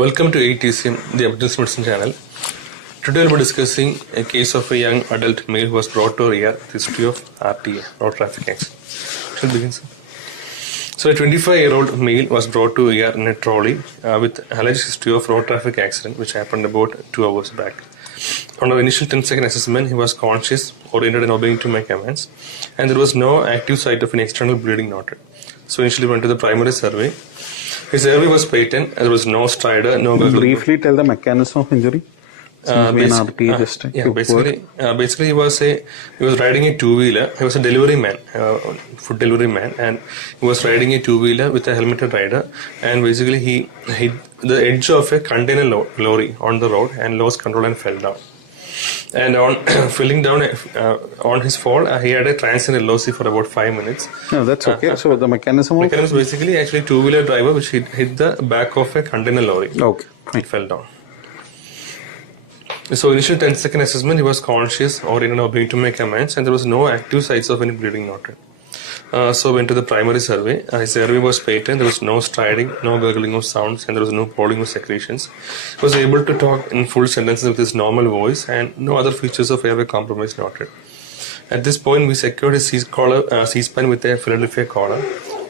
Welcome to AETCM, the Embolism Medicine channel. Today we'll be discussing a case of a young adult male who was brought to ER with history of RTA, road traffic accident. Shall we begin, sir? So a 25-year-old male was brought to ER in a trolley with alleged history of road traffic accident which happened about 2 hours back. On our initial 10-second assessment, he was conscious, oriented and obeying to my commands, and there was no active site of an external bleeding noted. So initially went to the primary survey. His airway was patent, there was no stridor, no gurgle. Briefly tell the mechanism of injury. Basically he was riding a two-wheeler. He was a delivery man, food delivery man, and he was riding a two-wheeler with a helmeted rider, and basically he hit the edge of a container lorry on the road and lost control and fell down. And on falling down on his fall, he had a transient LOC for about 5 minutes. No, that's okay. So the mechanism basically actually two-wheeler driver which hit the back of a container lorry. Okay. It fell down. So initial 10-second assessment, he was conscious, oriented, obeying to my commands, and there was no active sites of any bleeding noted. So went to the primary survey. His airway was patent, there was no striding, no gurgling of sounds, and there was no pouring of secretions. He was able to talk in full sentences with his normal voice, and no other features of airway compromise noted. At this point, we secured his C-spine with a Philadelphia collar,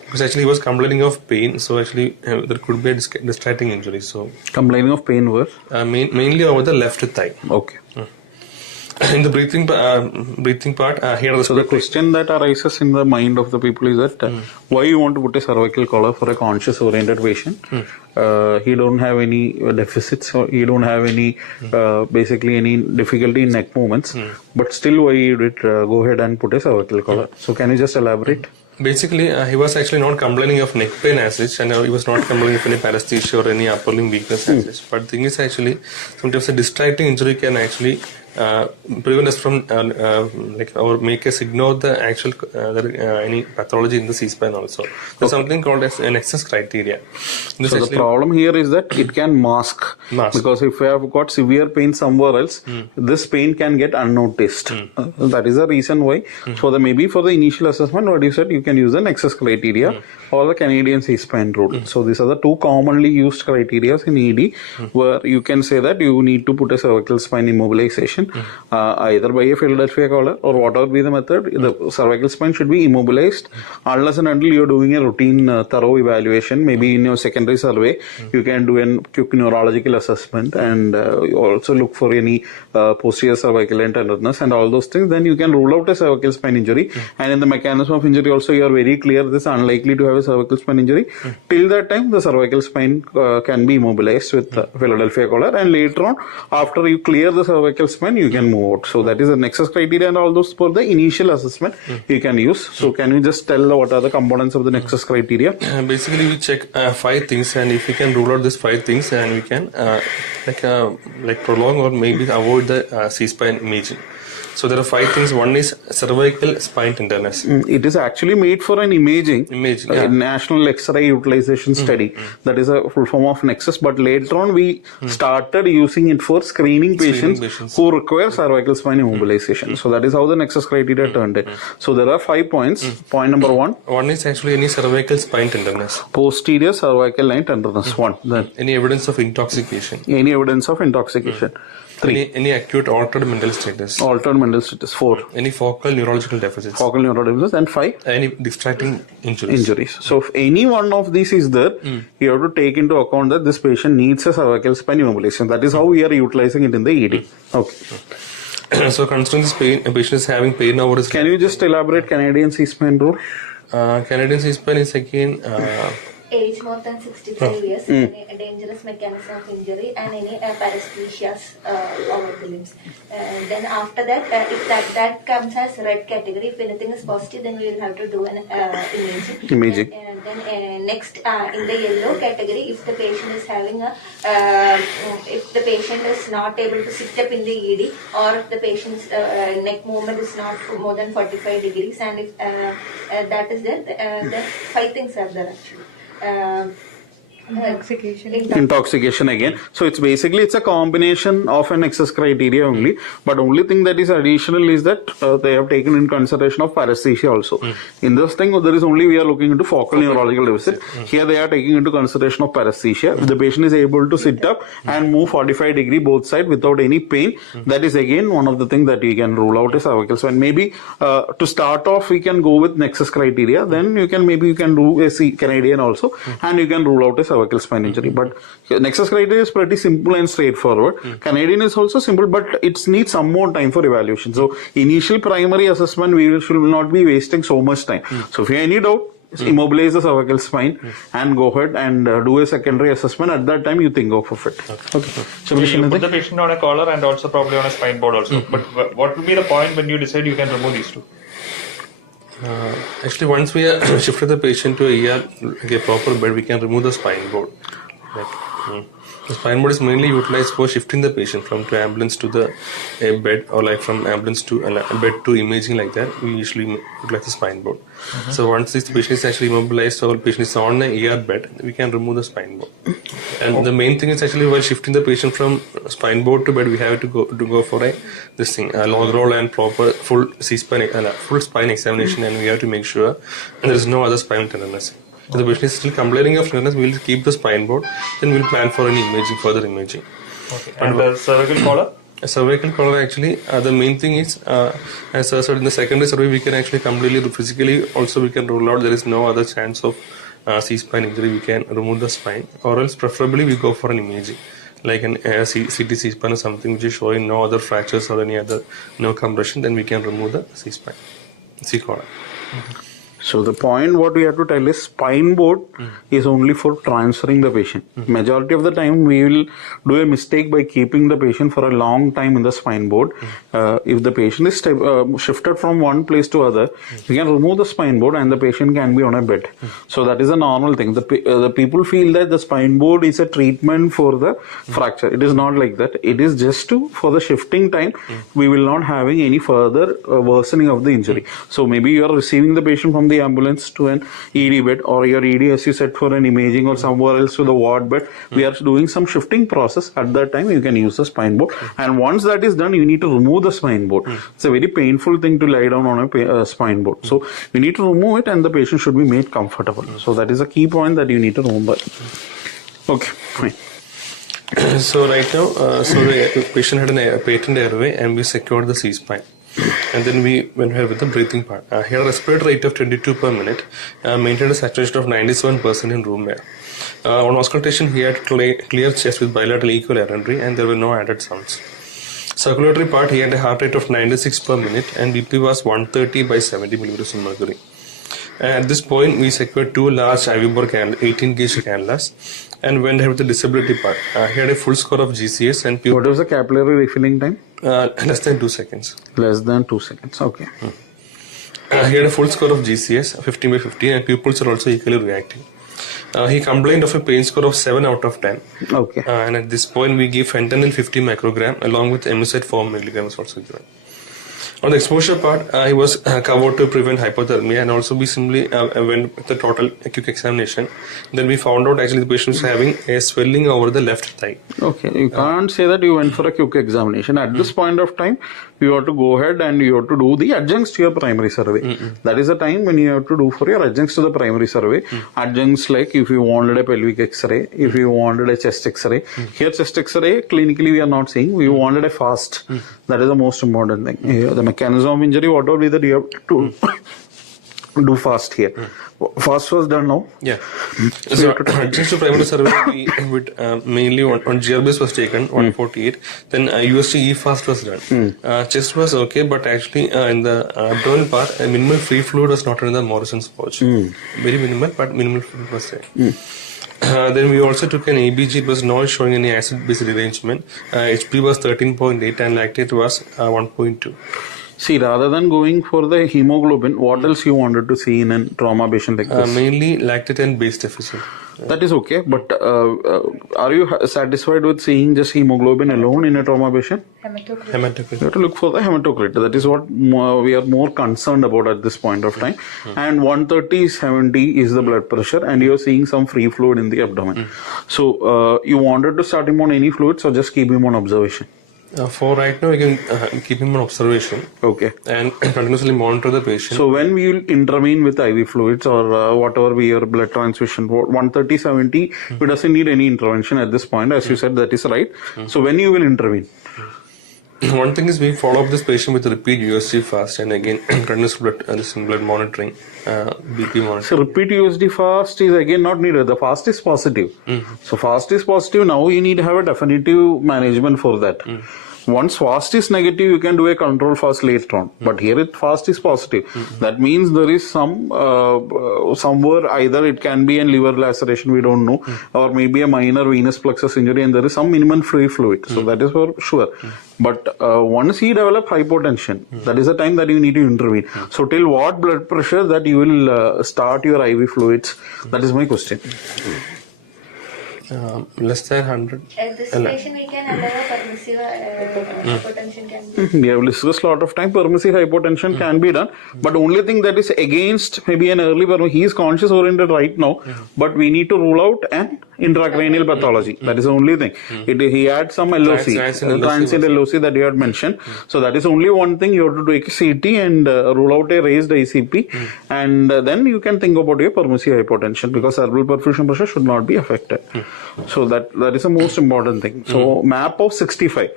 because actually he was complaining of pain, so actually there could be a distracting injury. So complaining of pain where? Mainly over the left thigh. Okay. In the breathing part, here so the question that arises in the mind of the people is that why you want to put a cervical collar for a conscious oriented patient? He don't have any deficits, or he don't have any basically any difficulty in neck movements, but still why you did go ahead and put a cervical collar? So can you just elaborate? Basically, he was actually not complaining of neck pain as such, and he was not complaining of any paresthesia or any upper limb weakness as such. But the thing is actually, sometimes a distracting injury can actually prevent us from or make us ignore the actual any pathology in the C-spine also. There's something called as an excess criteria. So the problem here is that it can mask. Because if we have got severe pain somewhere else, this pain can get unnoticed. That is the reason why. For the initial assessment, what you said, you can use an excess criteria or the Canadian C-spine rule. So these are the two commonly used criteria in ED, where you can say that you need to put a cervical spine immobilization. Either by a Philadelphia collar or whatever be the method, the cervical spine should be immobilized unless and until you're doing a routine thorough evaluation. Maybe in your secondary survey, you can do a quick neurological assessment and also look for any posterior cervical and tenderness and all those things. Then you can rule out a cervical spine injury. And in the mechanism of injury also, you are very clear this is unlikely to have a cervical spine injury. Till that time, the cervical spine can be immobilized with Philadelphia collar, and later on, after you clear the cervical spine, you can move out. So that is the nexus criteria, and all those for the initial assessment you can use. So can you just tell what are the components of the nexus criteria? Basically, we check 5 things, and if we can rule out these 5 things, and we can prolong or maybe avoid the C-spine imaging. So there are 5 things. One is cervical spine tenderness. It is actually made for an imaging National X-ray Utilization Study. That is a full form of Nexus. But later on, we started using it for screening patients who require cervical spine immobilization. So that is how the Nexus criteria turned in. So there are 5 points. Point number 1. One is actually any cervical spine tenderness. Posterior cervical line tenderness. 1. Then any evidence of intoxication. Any evidence of intoxication. 3. Any acute altered mental status. Altered mental status. 4. Any focal neurological deficits. Focal neurological deficits. And 5. Any distracting injuries. So if any one of these is there, you have to take into account that this patient needs a cervical spine immobilization. That is how we are utilizing it in the ED. Okay. So considering this pain, a patient is having pain over his... Can you just elaborate Canadian C-spine rule? Canadian C-spine is again... age more than 65 years, any dangerous mechanism of injury, and any paresthesias over the limbs. Then after that, if that comes as red category, if anything is positive, then we will have to do an imaging. Then next, in the yellow category, if the patient is having if the patient is not able to sit up in the ED, or if the patient's neck movement is not more than 45 degrees, and if that is there, then 5 things are there actually. Intoxication again. So it's basically it's a combination of an excess criteria only. But only thing that is additional is that they have taken in consideration of paresthesia also. In this thing, there is only we are looking into focal neurological deficit. Here they are taking into consideration of paresthesia. If the patient is able to sit up and move 45 degree both sides without any pain, that is again one of the things that we can rule out as cervical spine. Maybe to start off, we can go with nexus criteria. Then you can do a Canadian also, and you can rule out a cervical spine injury. But nexus criteria is pretty simple and straightforward. Canadian is also simple, but it needs some more time for evaluation. So initial primary assessment, we should not be wasting so much time. So if you have any doubt, immobilize the cervical spine and go ahead and do a secondary assessment. At that time, you think of it. Okay. So you put the patient on a collar and also probably on a spine board also. But what would be the point when you decide you can remove these two? Actually, once we shifted the patient to a ER, like a proper bed, we can remove the spine board. The spine board is mainly utilized for shifting the patient from to ambulance to a bed, or like from ambulance to a bed to imaging like that. We usually utilize the spine board. So once this patient is actually immobilized or patient is on an ER bed, we can remove the spine board. And the main thing is actually while shifting the patient from spine board to bed, we have to go for a log roll and proper full full spine examination, and we have to make sure there is no other spinal tenderness. If the patient is still complaining of tenderness, we will keep the spine board. Then we will plan for any further imaging. Okay. And the cervical collar? A cervical collar, actually, the main thing is, as I said, in the secondary survey, we can actually completely, physically, also we can rule out there is no other chance of C-spine injury. We can remove the spine, or else preferably we go for an imaging, like an CT C-spine or something which is showing no other fractures or any other no compression. Then we can remove the C-spine, C-collar. So the point what we have to tell is spine board is only for transferring the patient. Majority of the time we will do a mistake by keeping the patient for a long time in the spine board. If the patient is shifted from one place to other, we can remove the spine board and the patient can be on a bed. So that is a normal thing. The people feel that the spine board is a treatment for the fracture. It is not like that. It is just for the shifting time. We will not having any further worsening of the injury. So maybe you are receiving the patient from the ambulance to an ED bed, or your ED as you said for an imaging, or somewhere else to the ward bed. We are doing some shifting process. At that time you can use the spine board, and once that is done, you need to remove the spine board. It's a very painful thing to lie down on a spine board. So you need to remove it, and the patient should be made comfortable. So that is a key point that you need to remember. Okay, fine. So right now, the patient had a patent airway, and we secured the C-spine. And then we went ahead with the breathing part. He had a respiratory rate of 22 per minute, maintained a saturation of 97% in room air. On auscultation, he had clear chest with bilateral equilaterally, and there were no added sounds. Circulatory part, he had a heart rate of 96 per minute, and BP was 130 by 70 millimeters of mercury. At this point, we secured two large IV bore 18 gauge cannulas and went ahead with the disability part. He had a full score of GCS and what was the capillary refilling time? Less than 2 seconds. Less than 2 seconds. Okay. He had a full score of GCS 15 by 15, and pupils are also equally reacting. He complained of a pain score of 7 out of 10. Okay. And at this point, we give fentanyl 50 microgram along with Emiside 4 milligrams also given. On the exposure part, he was covered to prevent hypothermia, and also we simply went with the total acute examination. Then we found out actually the patient was having a swelling over the left thigh. Okay, you can't say that you went for a quick examination. At this point of time, you have to go ahead and you have to do the adjuncts to your primary survey. That is the time when you have to do for your adjuncts to the primary survey. Adjuncts like if you wanted a pelvic x-ray, if you wanted a chest x-ray. Here chest x-ray, clinically we are not saying, we wanted a fast. That is the most important thing. The mechanism of injury, whatever be that you have to do fast here. Fast was done now. Yeah. So adjuncts to primary survey, we would mainly on GRBS was taken 148. Then USG E-fast was done. Chest was okay, but actually in the abdominal part, minimal free fluid was not in the Morrison's pouch. Very minimal, but minimal fluid was there. Then we also took an ABG. It was not showing any acid-base rearrangement. HB was 13.8 and lactate was 1.2. See, rather than going for the hemoglobin, what else you wanted to see in a trauma patient like this? Mainly lactate and base deficit. That is okay, but are you satisfied with seeing just hemoglobin alone in a trauma patient? Hematocrit. You have to look for the hematocrit. That is what we are more concerned about at this point of time. And 130/70 is the blood pressure, and you are seeing some free fluid in the abdomen. So you wanted to start him on any fluids or just keep him on observation? For right now, we can keep him on observation. Okay. And continuously monitor the patient. So when we will intervene with IV fluids or whatever be your blood transfusion, 130/70, we doesn't need any intervention at this point. As you said, that is right. So when you will intervene? One thing is we follow up this patient with repeat USG fast and again continuous blood monitoring, BP monitoring. So repeat USD fast is again not needed. The fast is positive. So fast is positive. Now you need to have a definitive management for that. Once fast is negative, you can do a control fast later on. But here it fast is positive. That means there is some somewhere either it can be a liver laceration, we don't know, or maybe a minor venous plexus injury, and there is some minimum free fluid. So that is for sure. But once he develop hypotension, that is the time that you need to intervene. So till what blood pressure that you will start your IV fluids? That is my question. Less than 100. This patient we can allow a permissive hypotension can be. We have discussed a lot of time. Permissive hypotension can be done, but only thing that is against maybe an early he is conscious oriented right now, but we need to rule out an intracranial pathology. That is the only thing. He had some LOC, transient LOC that you had mentioned. So that is only one thing. You have to do a CT and rule out a raised ICP, and then you can think about your permissive hypotension because cerebral perfusion pressure should not be affected. So that is the most important thing. So MAP of 65.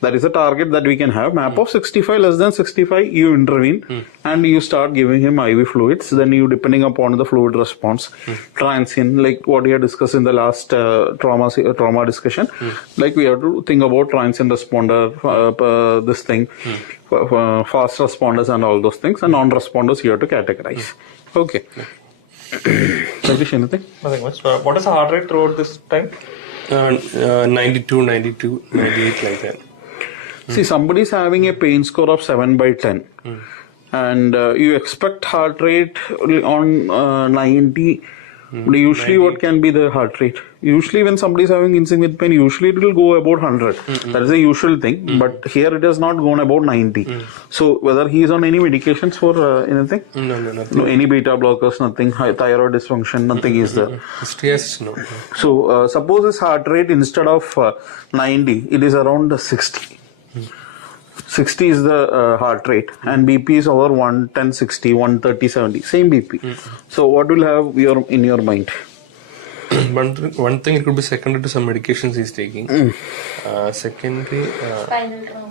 That is a target that we can have. MAP of 65, less than 65, you intervene and you start giving him IV fluids. Then you, depending upon the fluid response, transient, like what we had discussed in the last trauma discussion, like we have to think about transient responder, this thing, fast responders and all those things, and non-responders you have to categorize. Okay. Jagdish, anything? Nothing much. What is the heart rate throughout this time? 92, 98 like that. See, somebody is having a pain score of 7/10 and you expect heart rate on 90. Usually 90. What can be the heart rate? Usually when somebody is having insignificant pain, usually it will go about 100. That is a usual thing, but here it has not gone about 90. So whether he is on any medications for anything? No, any beta blockers, nothing, thyroid dysfunction, nothing is there. Yes, no. So suppose his heart rate instead of 90, it is around 60. 60 is the heart rate and BP is over 110, 60, 130, 70, same BP. So what will have in your mind? One thing, it could be secondary to some medications he's taking. Secondary,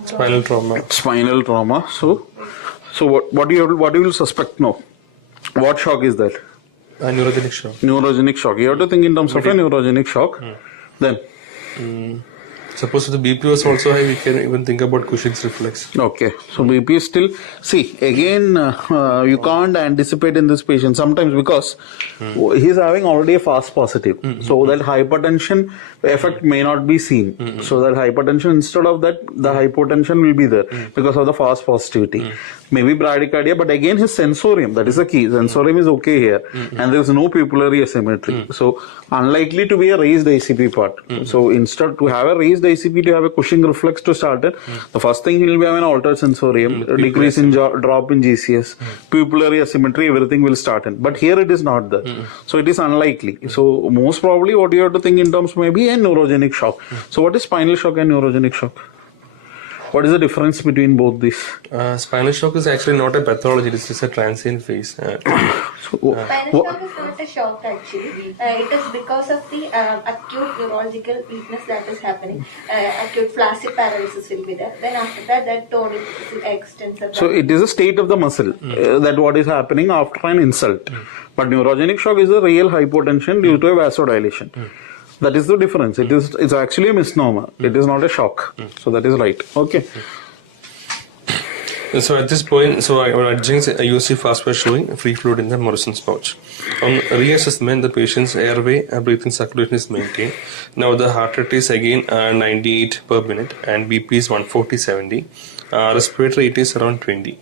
spinal trauma. Spinal trauma. So what do you will suspect now? What shock is that? Neurogenic shock. Neurogenic shock. You have to think in terms of a neurogenic shock. Then. Suppose the BP was also high, we can even think about Cushing's reflex. Okay, so BP is still, see, again, you can't anticipate in this patient sometimes because he is having already a fast positive. So that hypertension effect may not be seen. So that hypertension, instead of that, the hypotension will be there because of the fast positivity. Maybe bradycardia, but again his sensorium, that is the key. Sensorium is okay here and there is no pupillary asymmetry. So unlikely to be a raised ICP part. So instead to have a raised ICP, to have a Cushing reflex to start it, the first thing he will be having an altered sensorium, decrease in drop in GCS, pupillary asymmetry, everything will start in. But here it is not there. So it is unlikely. So most probably what you have to think in terms maybe a neurogenic shock. So what is spinal shock and neurogenic shock? What is the difference between both these? Spinal shock is actually not a pathology, it is just a transient phase. Spinal shock is not a shock actually. It is because of the acute neurological weakness that is happening. Acute flaccid paralysis will be there. Then after that tone extends. So it is a state of the muscle that what is happening after an insult. But neurogenic shock is a real hypotension due to a vasodilation. That is the difference. It's actually a misnomer. It is not a shock. So that is right. Okay. So at this point, our adjuncts USC fast was showing free fluid in the Morrison's pouch. On reassessment, the patient's airway breathing circulation is maintained. Now the heart rate is again 98 per minute and BP is 140/70. respiratory it is around 20.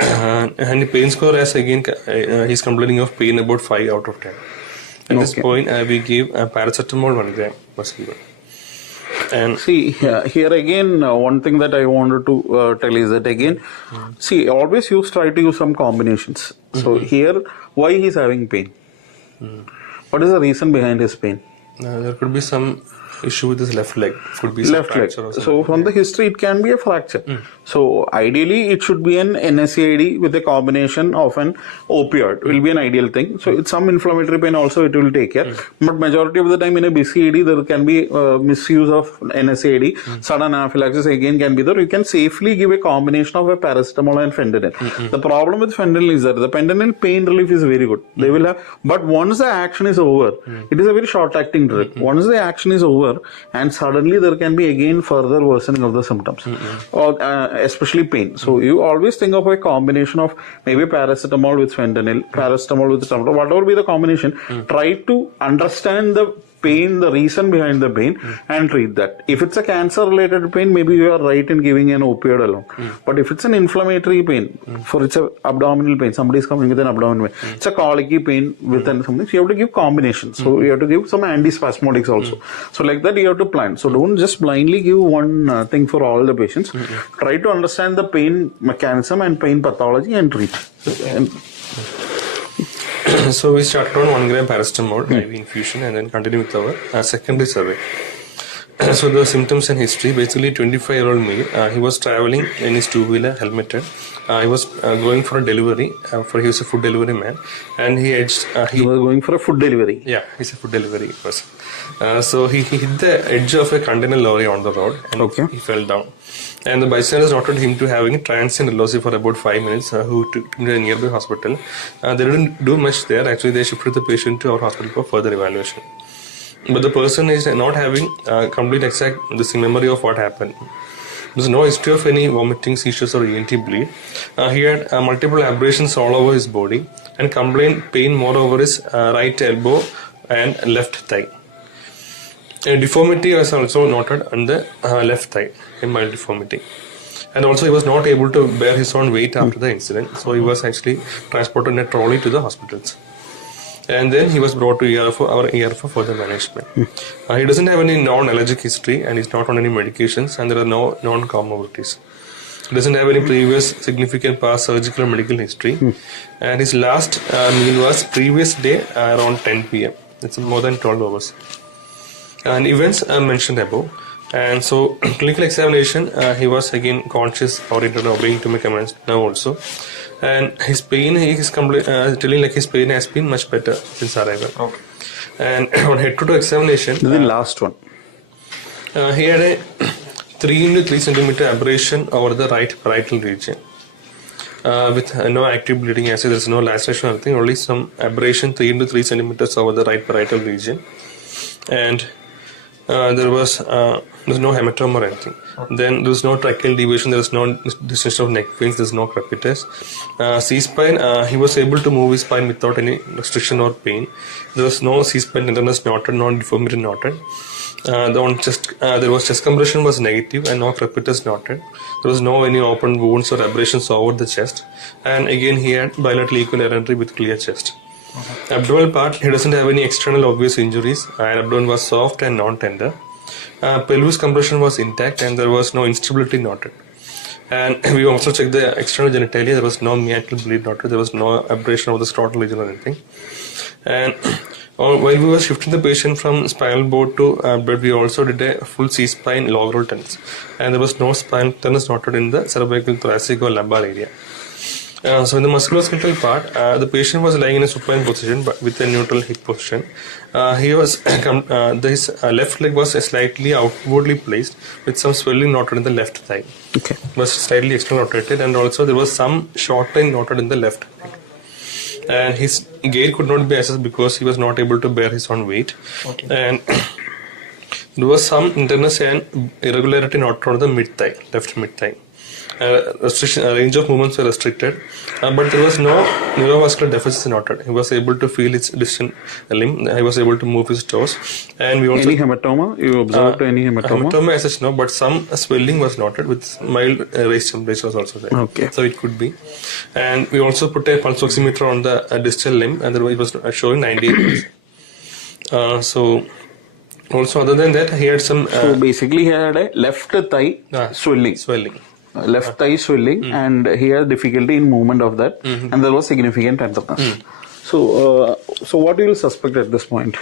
And the pain score as again he's complaining of pain about 5 out of 10. At this point we give paracetamol 1 gram was given. And see here again one thing that I wanted to tell is that again see always try to use some combinations. So here why he's having pain? What is the reason behind his pain? There could be some issue with his left leg. Could be Left leg. So from the history, it can be a fracture. So ideally, it should be an NSAID with a combination of an opioid. It will be an ideal thing. So it's some inflammatory pain also it will take care. But majority of the time in a BCAD, there can be misuse of NSAID. Sudden anaphylaxis again can be there. You can safely give a combination of a paracetamol and fentanyl. The problem with fentanyl is that the fentanyl pain relief is very good. They will have, but once the action is over, it is a very short-acting drug. Once the action is over, and suddenly there can be again further worsening of the symptoms, or especially pain. So you always think of a combination of maybe paracetamol with fentanyl, paracetamol with tramadol, whatever be the combination. Try to understand the pain, the reason behind the pain, and treat that. If it's a cancer-related pain, maybe you are right in giving an opioid alone. But if it's an inflammatory pain, for it's a abdominal pain, somebody is coming with an abdominal pain, it's a colicky pain with something, so you have to give combinations. So you have to give some antispasmodics also. So like that you have to plan. So don't just blindly give one thing for all the patients. Try to understand the pain mechanism and pain pathology and treat. So we started on 1 gram paracetamol IV infusion and then continue with our secondary survey. So the symptoms and history, basically 25-year-old male, he was traveling in his two-wheeler helmeted. He was going for a delivery, he was a food delivery man, and he was going for a food delivery. Yeah, he's a food delivery person. So he hit the edge of a container lorry on the road and he fell down. And the bystanders noted him to having a transient epilepsy for about 5 minutes, who took him to a nearby hospital. They didn't do much there. Actually, they shifted the patient to our hospital for further evaluation. But the person is not having complete exact memory of what happened. There's no history of any vomiting, seizures or ENT bleed. He had multiple abrasions all over his body and complained pain more over his right elbow and left thigh. A deformity was also noted on the left thigh, a mild deformity. And also he was not able to bear his own weight after the incident, so he was actually transported in a trolley to the hospitals. And then he was brought to our ER for further management. He doesn't have any non-allergic history and he's not on any medications, and there are no non-comorbidities. He doesn't have any previous significant past surgical or medical history. And his last meal was previous day around 10 p.m. It's more than 12 hours. And events are mentioned above. And so clinical examination, he was again conscious, oriented, obeying to make comments now also. And his pain, he is telling like his pain has been much better since arrival. Okay. And on head-to-toe examination, the last one, he had a 3 into 3 centimeter abrasion over the right parietal region, with no active bleeding. As there's no laceration or anything, only some abrasion 3 into 3 centimeters over the right parietal region, and there was no hematoma or anything. Then there was no tracheal deviation, there was no distension of neck veins, there was no crepitus. C-spine, he was able to move his spine without any restriction or pain. There was no C-spine tenderness noted, no deformity noted. There was chest compression was negative and no crepitus noted. There was no any open wounds or abrasions over the chest. And again he had bilateral equivalent entry with clear chest. Abdominal part, he doesn't have any external obvious injuries, and abdomen was soft and non-tender. Pelvis compression was intact and there was no instability noted. And we also checked the external genitalia, there was no meatal bleed noted, there was no abrasion of the scrotal region or anything. And while we were shifting the patient from spinal board to bed, we also did a full C-spine log roll tennis. And there was no spinal tennis noted in the cervical, thoracic or lumbar area. So in the musculoskeletal part, the patient was lying in a supine position but with a neutral hip position. His left leg was slightly outwardly placed with some swelling noted in the left thigh. Okay. Was slightly external rotated, and also there was some shortening noted in the left leg. And his gait could not be assessed because he was not able to bear his own weight. Okay. And there was some internus and irregularity noted on the mid thigh, left mid thigh. range of movements were restricted, but there was no neurovascular deficit noted. He was able to feel his distant limb. He was able to move his toes, and we also Any hematoma? You observed any hematoma? hematoma as such no, but some swelling was noted with mild raised temperature was also there. Okay. So it could be, and we also put a pulse oximeter on the distal limb, and it was showing 98. So. Also, other than that, he had some. So basically, he had a left thigh swelling. Left thigh swelling, and he had difficulty in movement of that, and there was significant tenderness. So, what do you suspect at this point?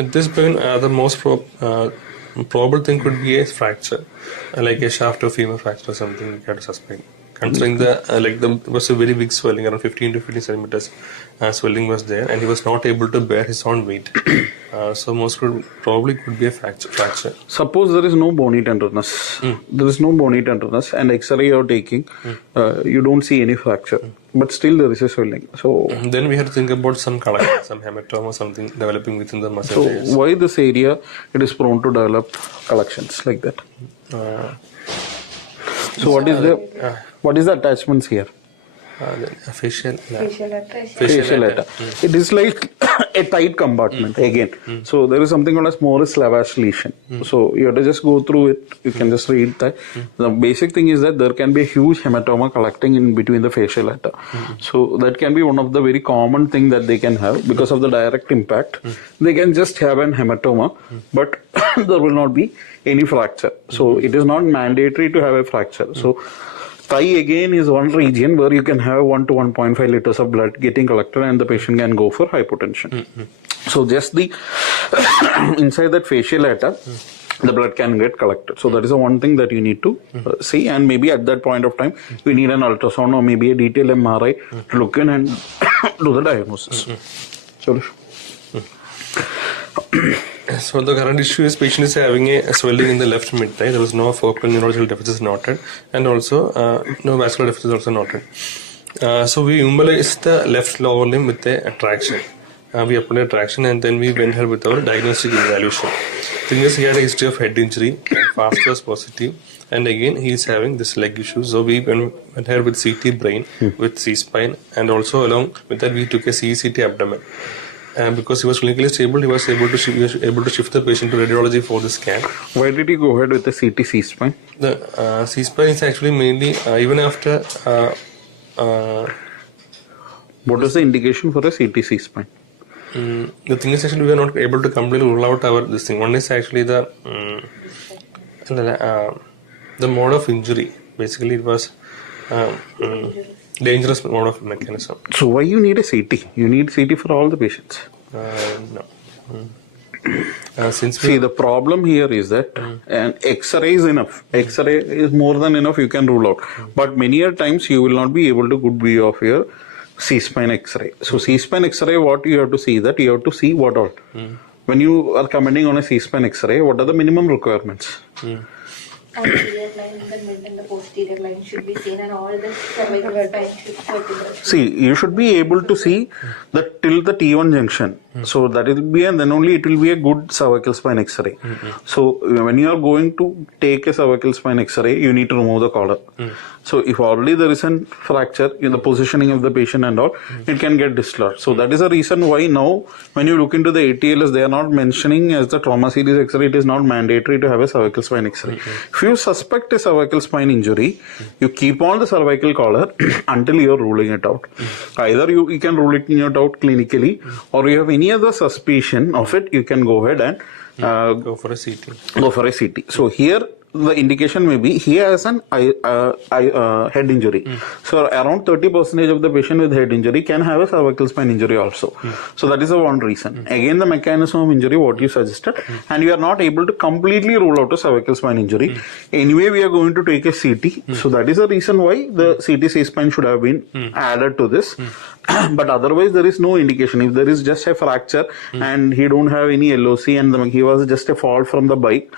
At this point, the most probable thing could be a fracture, like a shaft or femur fracture or something. We have to suspect. Considering there was a very big swelling, around 15 to 15 centimeters swelling was there, and he was not able to bear his own weight. So most probably could be a fracture. Suppose there is no bony tenderness. There is no bony tenderness, and X-ray you are taking, you don't see any fracture, but still there is a swelling. So then we have to think about some collection, some hematoma or something developing within the muscle layers. why this area it is prone to develop collections like that? So what is the attachments here? Facial Facial. It is like a tight compartment again. So there is something called as Morris Lavage lesion. So you have to just go through it. You can just read that. The basic thing is that there can be a huge hematoma collecting in between the fasciolata. So that can be one of the very common thing that they can have because of the direct impact. They can just have an hematoma, but there will not be any fracture. So it is not mandatory to have a fracture. So thigh again is one region where you can have 1 to 1.5 liters of blood getting collected and the patient can go for hypotension. So just the inside that fasciolata, the blood can get collected. So that is the one thing that you need to see, and maybe at that point of time we need an ultrasound or maybe a detailed MRI to look in and do the diagnosis. So the current issue is patient is having a swelling in the left mid thigh. There was no focal neurological deficit noted, and also no vascular deficit also noted. So we immobilized the left lower limb with a traction. We applied traction, and then we went ahead with our diagnostic evaluation. Thing is, he had a history of head injury, FAST was positive, and again he is having this leg issue. So we went ahead with CT brain, with C-spine, and also along with that we took a CECT abdomen. Because he was clinically stable, he was able to shift the patient to radiology for the scan. Why did you go ahead with the CT C-spine? The C-spine is actually mainly even after. What is the indication for a CT C-spine? The thing is actually we are not able to completely rule out this thing. One is actually the mode of injury. Basically, it was dangerous mode of mechanism. So why you need a CT? You need CT for all the patients. No. Since See, the problem here is that an X-ray is enough. X-ray is more than enough. You can rule out. But many a times you will not be able to good view of your C-spine X-ray. So C-spine X-ray, what you have to see that you have to see what all. When you are commenting on a C-spine X-ray, what are the minimum requirements? Anterior line, the mid and the posterior line should be seen, and all the cervical spine should See, you should be able to see that till the T1 junction. So that will be, and then only it will be a good cervical spine X-ray. So when you are going to take a cervical spine X-ray, you need to remove the collar. So if already there is a fracture in the positioning of the patient and all, it can get dislodged. So that is the reason why now when you look into the ATLS, they are not mentioning as the trauma series X-ray, it is not mandatory to have a cervical spine X-ray. If you suspect a cervical spine injury, you keep on the cervical collar until you are ruling it out. Either you can rule it out clinically, or you have any other suspicion of it, you can go ahead and go for a CT. So here the indication may be he has an head injury. So around 30% of the patient with head injury can have a cervical spine injury also. So that is the one reason. Again, the mechanism of injury, what you suggested, and we are not able to completely rule out a cervical spine injury. Anyway, we are going to take a CT. So that is the reason why the CT C-spine should have been added to this. But otherwise, there is no indication. If there is just a fracture and he don't have any LOC and he was just a fall from the bike,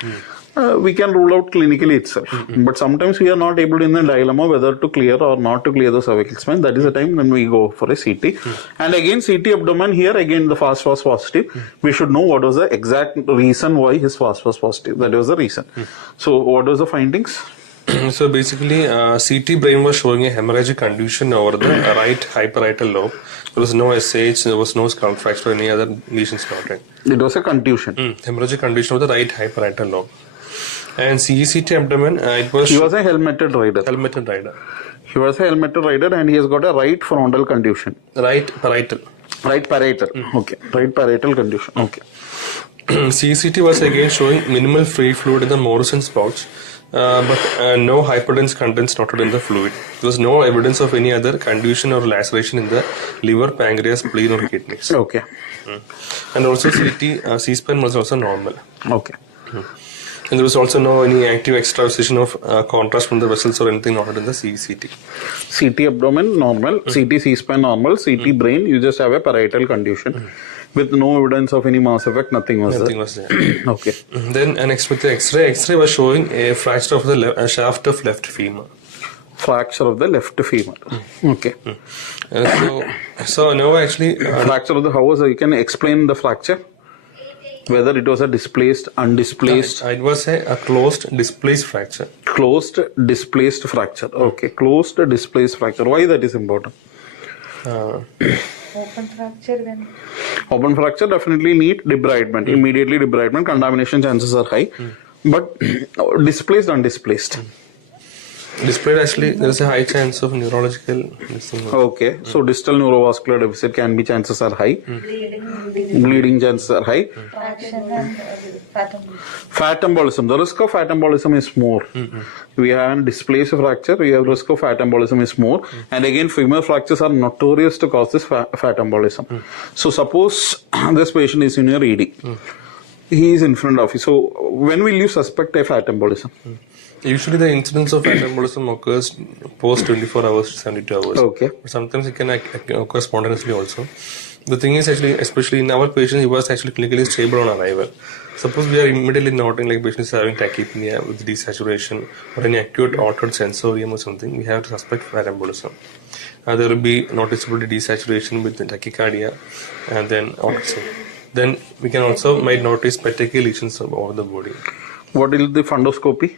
we can rule out clinically itself. But sometimes we are not able to in the dilemma whether to clear or not to clear the cervical spine. That is the time when we go for a CT. And again, CT abdomen here, again the FAST was positive. We should know what was the exact reason why his FAST was positive. That was the reason. So what was the findings? So basically, CT brain was showing a hemorrhagic condition over the right hyperparietal lobe. There was no SH, there was no skull fracture or any other lesions noted. It was a contusion. Hemorrhagic condition of the right hyperparietal lobe. And CECT abdomen, it was... He was a helmeted rider. Helmeted rider. He was a helmeted rider and he has got a right frontal contusion. Right parietal. Right parietal. Okay. Right parietal contusion. Okay. CECT was again showing minimal free fluid in the Morrison's pouch, but no hyperdense contents noted in the fluid. There was no evidence of any other contusion or laceration in the liver, pancreas, spleen, or kidneys. Okay. And also C-span was also normal. Okay. And there was also no any active extravasation of contrast from the vessels or anything noted in the CECT. CT abdomen normal, CT C-span normal, CT brain you just have a parietal contusion. With no evidence of any mass effect, nothing was there. Okay. Then next with the X-ray. X-ray was showing a fracture of the shaft of left femur. Fracture of the left femur. Okay. So now actually... fracture of the, how was it? You can explain the fracture? Whether it was a displaced, undisplaced? It was a closed, displaced fracture. Closed, displaced fracture. Okay. Closed, displaced fracture. Why that is important? Open fracture then? Open fracture definitely need debridement. Immediately debridement. Contamination chances are high. But displaced, undisplaced. Displayed actually, there is a high chance of neurological. Okay, so distal neurovascular deficit can be chances are high. Bleeding chances are high. Fraction and fat embolism. Fat embolism. The risk of fat embolism is more. We have displaced fracture. We have risk of fat embolism is more. And again, femur fractures are notorious to cause this fat embolism. So suppose this patient is in your ED. He is in front of you. So when will you suspect a fat embolism? Usually the incidence of fat embolism occurs post 24 hours to 72 hours. Okay. But sometimes it can occur spontaneously also. The thing is actually, especially in our patient, he was actually clinically stable on arrival. Suppose we are immediately noting like patient is having tachypnea with desaturation or any acute altered sensorium or something, we have to suspect fat embolism. There will be noticeable desaturation with tachycardia and then autism. Then we can also might notice petechial lesions over the body. What is the fundoscopy?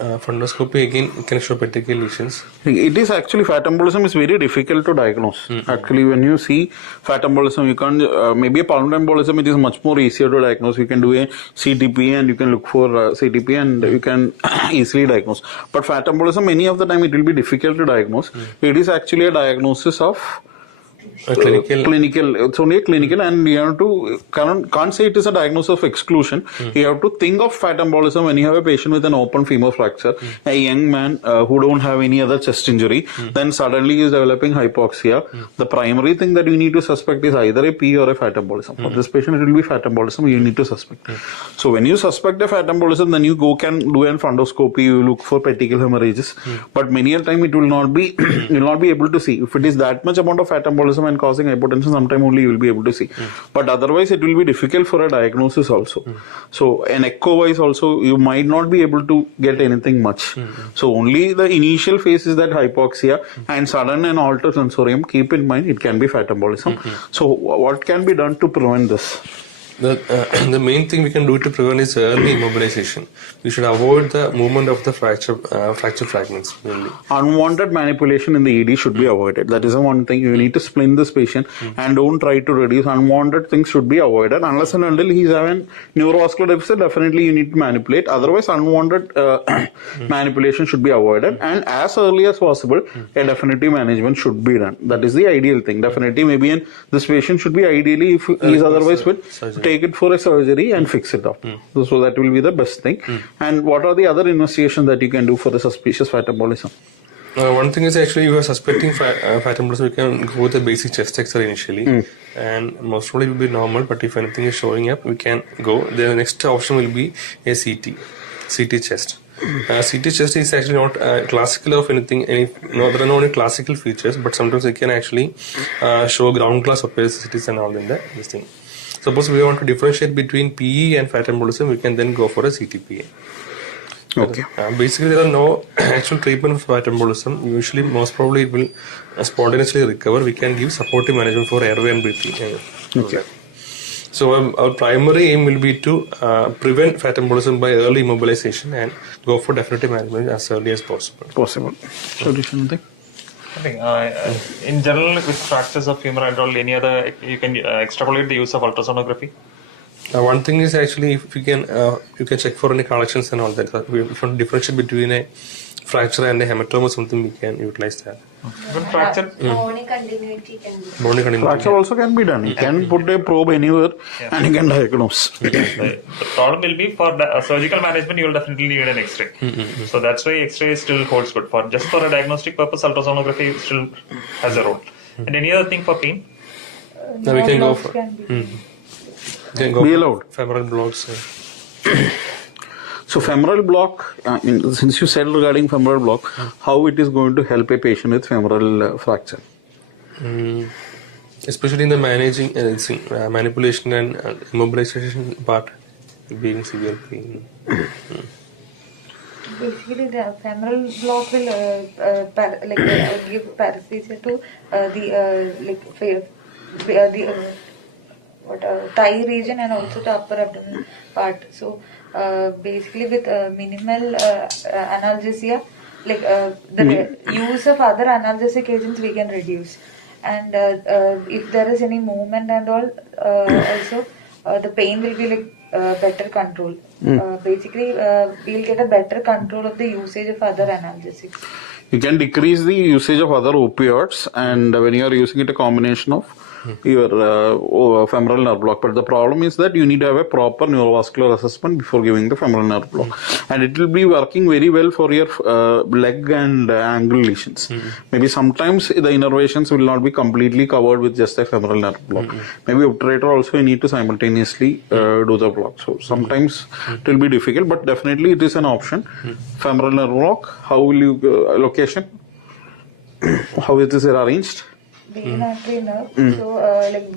Fundoscopy again can show petechial lesions. It is actually fat embolism is very difficult to diagnose. Actually, when you see fat embolism, you can't. Maybe a pulmonary embolism, it is much more easier to diagnose. You can do a CTP and you can look for CTP and you can easily diagnose. But fat embolism, any of the time, it will be difficult to diagnose. It is actually a diagnosis of clinical. It's only a clinical, and you have to can't say it is a diagnosis of exclusion. You have to think of fat embolism when you have a patient with an open femur fracture, a young man who don't have any other chest injury, then suddenly he is developing hypoxia. The primary thing that you need to suspect is either a P or a fat embolism. For this patient, it will be fat embolism. You need to suspect. So when you suspect a fat embolism, then you can do a fundoscopy. You look for petechial hemorrhages. But many a time it will not be you will not be able to see if it is that much amount of fat embolism and causing hypotension. Sometime only you will be able to see, but otherwise it will be difficult for a diagnosis also. So an echo wise also you might not be able to get anything much. So only the initial phase is that hypoxia and sudden and altered sensorium. Keep in mind it can be fat embolism. So what can be done to prevent this? The main thing we can do to prevent is early immobilization. We should avoid the movement of the fracture fragments mainly. Unwanted manipulation in the ED should be avoided. That is the one thing. You need to spleen this patient and don't try to reduce. Unwanted things should be avoided. Unless and until he's having neurovascular deficit, definitely you need to manipulate. Otherwise, unwanted manipulation should be avoided. And as early as possible, a definitive management should be done. That is the ideal thing. Definitely, maybe in this patient should be ideally, if he is otherwise fit, take it for a surgery and fix it up. So that will be the best thing. And what are the other investigations that you can do for the suspicious fat embolism? One thing is actually you are suspecting fat embolism, you can go with a basic chest X-ray initially, and most probably will be normal. But if anything is showing up, we can go. The next option will be a CT chest. CT chest is actually not classical of anything. There are no any classical features, but sometimes it can actually show ground glass opacities and all in this thing. Suppose we want to differentiate between PE and fat embolism, we can then go for a CTPA. Okay. Basically, there are no actual treatment for fat embolism. Usually, most probably, it will spontaneously recover. We can give supportive management for airway and breathing. Okay. So our primary aim will be to prevent fat embolism by early immobilization and go for definitive management as early as possible. Solution thing. I think in general with fractures of femur and all, any other you can extrapolate the use of ultrasonography. One thing is actually if you can check for any collections and all that. If you want to differentiate between a fracture and a hematoma or something, we can utilize that. Even fracture. Bony continuity can be. Bony continuity. Fracture also can be done. You can put a probe anywhere and you can diagnose. The problem will be for the surgical management, you will definitely need an X-ray. So that's why X-ray still holds good. Just for a diagnostic purpose, ultrasonography still has a role. And any other thing for pain? Now we can go for. Can go Be for allowed. femoral blocks. So femoral block, since you said regarding femoral block, how it is going to help a patient with femoral fracture? Especially in the managing manipulation and immobilization part, being severe pain. Basically, the femoral block will give paresthesia to the thigh region and also the upper abdomen part. So basically, with minimal analgesia, the use of other analgesic agents we can reduce. And if there is any movement and all, also the pain will be better control. Basically, we'll get a better control of the usage of other analgesics. You can decrease the usage of other opioids, and when you are using it, a combination of your femoral nerve block. But the problem is that you need to have a proper neurovascular assessment before giving the femoral nerve block, and it will be working very well for your leg and ankle lesions. Maybe sometimes the innervations will not be completely covered with just a femoral nerve block. Maybe obturator also you need to simultaneously do the block. So sometimes it will be difficult, but definitely it is an option. Femoral nerve block. How will you location? How is this arranged? The inartery nerve, so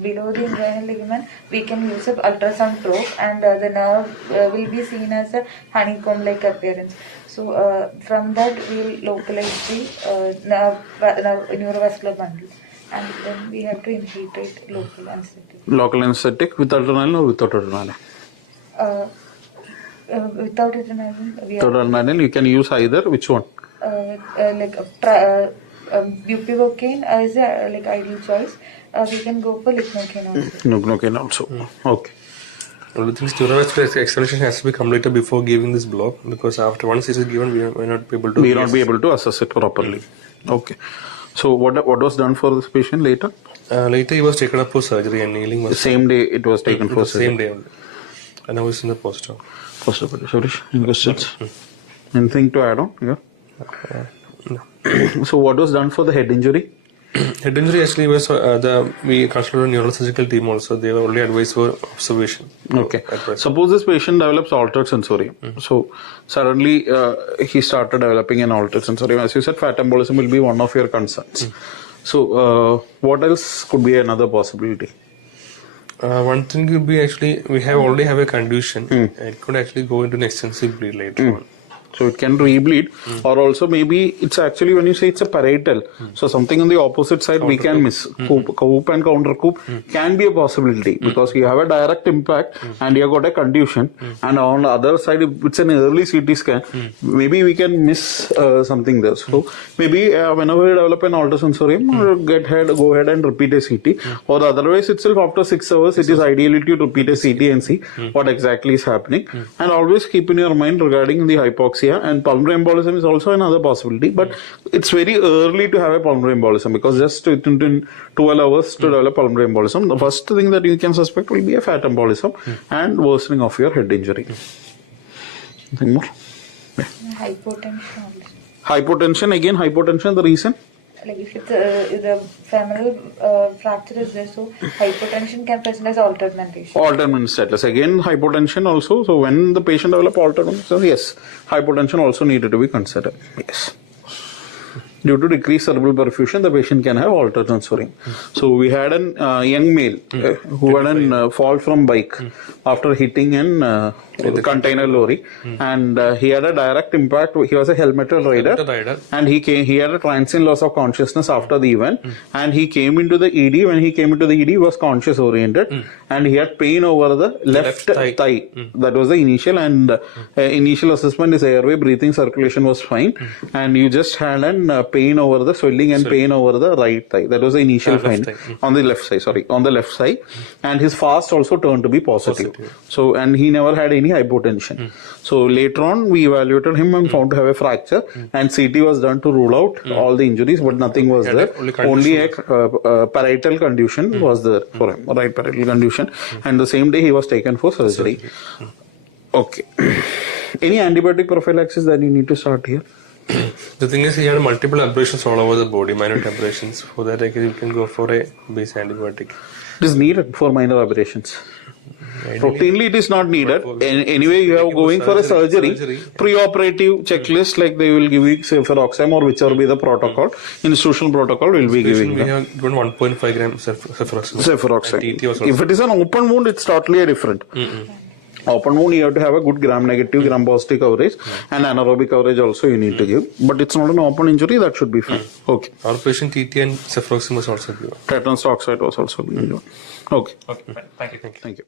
below the inguinal ligament, we can use an ultrasound probe, and the nerve will be seen as a honeycomb-like appearance. So from that, we will localize the neurovascular bundle, and then we have to infiltrate local anesthetic. Local anesthetic with adrenaline or without adrenaline? Without adrenaline, we Without adrenaline, you can use either. Which one? Bupivacaine is a ideal choice. We can go for lignocaine also. Lignocaine also. Okay. Well, the thing is, neurovascular examination has to be completed before giving this block, because after once it is given, we may not be able to. We will not be able to assess it properly. Okay. So what was done for this patient later? Later he was taken up for surgery and kneeling was. The same day it was taken for surgery. Same day only. And now it's in the post-op. Post-op. Suresh, any questions? Anything to add on? Yeah. No. So what was done for the head injury? Head injury actually was we consulted a neurosurgical team also. They were only advised for observation. Okay. Suppose this patient develops altered sensorium. So suddenly he started developing an altered sensorium. As you said, fat embolism will be one of your concerns. So what else could be another possibility? One thing could be actually we already have a contusion. It could actually go into an extensive bleed later on. So it can rebleed, or also maybe it's actually when you say it's a parietal, so something on the opposite side we can miss. Coup and counter coup can be a possibility because you have a direct impact and you have got a contusion, and on the other side if it's an early CT scan, maybe we can miss something there. So maybe whenever you develop an altered sensorium, go ahead and repeat a CT, or otherwise itself after 6 hours it is ideally to repeat a CT and see what exactly is happening, and always keep in your mind regarding the hypoxia. And pulmonary embolism is also another possibility, but it's very early to have a pulmonary embolism because just within 12 hours to develop pulmonary embolism, the first thing that you can suspect will be a fat embolism and worsening of your head injury. Anything more? Yeah. Hypotension also. Hypotension, again hypotension, the reason? If it's the femoral fracture is there, so hypotension can present as altered mentation. Altered mental status. Again, hypotension also. So when the patient develops altered mental status, yes, hypotension also needed to be considered. Yes. Due to decreased cerebral perfusion, the patient can have altered sensorium. So we had a young male who had a fall from bike after hitting an container lorry, and he had a direct impact. He was a helmeted rider, and he had a transient loss of consciousness after the event, and he came into the ED. When he came into the ED, he was conscious oriented, and he had pain over the left thigh. That was the initial, and initial assessment is airway, breathing, circulation was fine, and you just had an pain over the swelling and pain over the right thigh. That was the initial finding on the left side. On the left side, and his fast also turned to be positive. So, and he never had any hypotension. So later on, we evaluated him and found to have a fracture, and CT was done to rule out all the injuries, but nothing was there. Only a parietal contusion was there for him, right parietal contusion, and the same day he was taken for surgery. Okay. Any antibiotic prophylaxis that you need to start here? The thing is, he had multiple abrasions all over the body, minor abrasions. For that, you can go for a base antibiotic. It is needed for minor aberrations. Routinely, it is not needed. Anyway, you are going for a surgery, pre-operative checklist, like they will give you cefuroxime or whichever be the protocol, institutional protocol will be giving them. We have given 1.5 grams cefuroxime. Cefuroxime. If it is an open wound, it's totally different. Open wound, you have to have a good gram-negative, gram-positive coverage, and anaerobic coverage also you need to give. But it's not an open injury, that should be fine. Okay. Our patient TT and cefuroxime was also given. Tetanus toxoid was also given. Okay. Okay, fine. Thank you. Thank you.